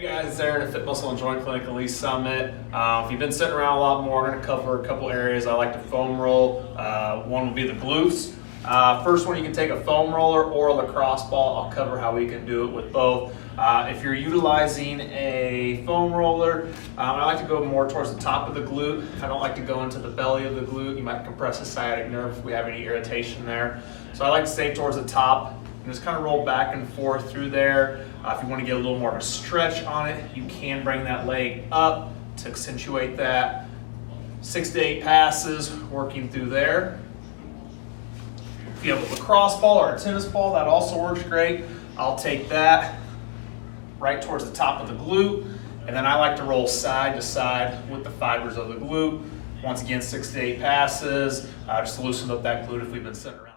Hey guys, it's Aaron at Fit Muscle and Joint Clinic Elite Summit. If you've been sitting around a lot more, I'm going to cover a couple areas. I like to foam roll. One will be the glutes. First one, you can take a foam roller or a lacrosse ball. I'll cover how we can do it with both. If you're utilizing a foam roller, I like to go more towards the top of the glute. I don't like to go into the belly of the glute. You might compress the sciatic nerve if we have any irritation there. So I like to stay towards the top and just kind of roll back and forth through there. If you want to get a little more of a stretch on it, you can bring that leg up to accentuate that. 6 to 8 passes working through there. If you have a lacrosse ball or a tennis ball, that also works great. I'll take that right towards the top of the glute, and then I like to roll side to side with the fibers of the glute. Once again, 6 to 8 passes, just to loosen up that glute if we've been sitting around.